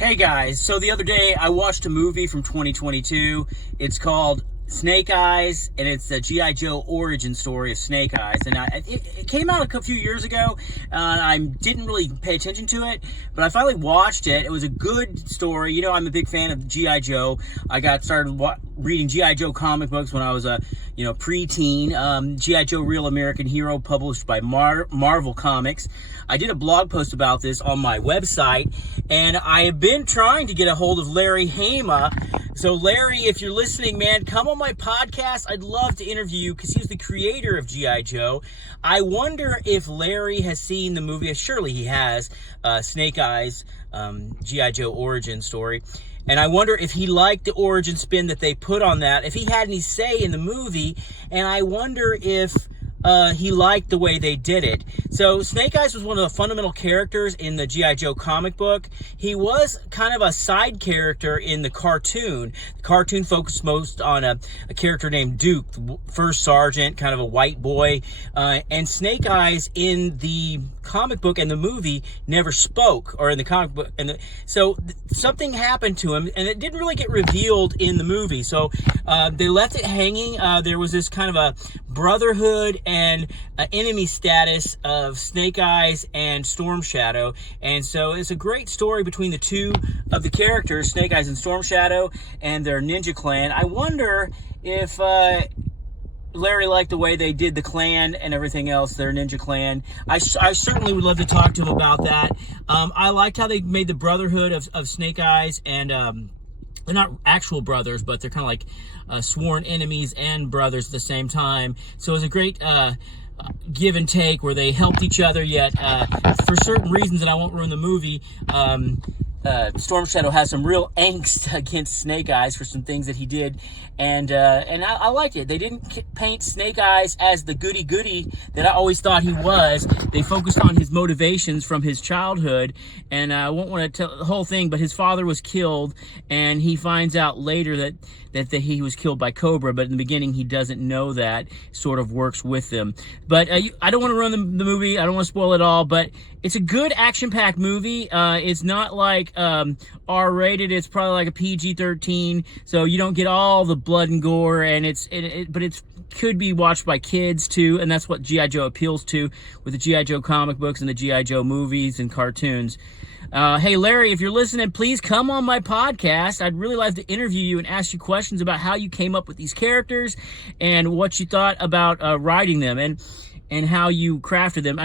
Hey guys, so the other day I watched a movie from 2022. It's called Snake Eyes, and it's the G.I. Joe origin story of Snake Eyes. And it came out a few years ago, and I didn't really pay attention to it, but I finally watched it. It was a good story. You know, I'm a big fan of G.I. Joe. I got started reading G.I. Joe comic books when I was a preteen. G.I. Joe Real American Hero, published by Marvel Comics. I did a blog post about this on my website, and I have been trying to get a hold of Larry Hama. So Larry, if you're listening, man, come on my podcast. I'd love to interview you because he's the creator of G.I. Joe. I wonder if Larry has seen the movie. Surely he has. Snake Eyes, G.I. Joe origin story. And I wonder if he liked the origin spin that they put on that, if he had any say in the movie, and I wonder if he liked the way they did it. So Snake Eyes was one of the fundamental characters in the G.I. Joe comic book. He was kind of a side character in the cartoon. The cartoon focused most on a character named Duke, the first sergeant, kind of a white boy. And Snake Eyes in the comic book and the movie never spoke, or in the comic book. So something happened to him, and it didn't really get revealed in the movie. So they left it hanging. There was this kind of a brotherhood and enemy status of Snake Eyes and Storm Shadow. And so it's a great story between the two of the characters, Snake Eyes and Storm Shadow, and their ninja clan. I wonder if Larry liked the way they did the clan and everything else, their ninja clan. I certainly would love to talk to him about that. I liked how they made the brotherhood of Snake Eyes, and they're not actual brothers, but they're kind of like sworn enemies and brothers at the same time. So it was a great give and take where they helped each other, yet for certain reasons, and I won't ruin the movie, Storm Shadow has some real angst against Snake Eyes for some things that he did, and I liked it. They didn't paint Snake Eyes as the goody-goody that I always thought he was. They focused on his motivations from his childhood, and I won't want to tell the whole thing, but his father was killed, and he finds out later that he was killed by Cobra, but in the beginning he doesn't know that, sort of works with them. But I don't want to ruin the movie, I don't want to spoil it all, but it's a good action-packed movie. It's not like R-rated, it's probably like a PG-13, so you don't get all the blood and gore, and but it could be watched by kids too, and that's what G.I. Joe appeals to with the G.I. Joe comic books and the G.I. Joe movies and cartoons. Hey, Larry, if you're listening, please come on my podcast. I'd really like to interview you and ask you questions about how you came up with these characters and what you thought about writing them and how you crafted them.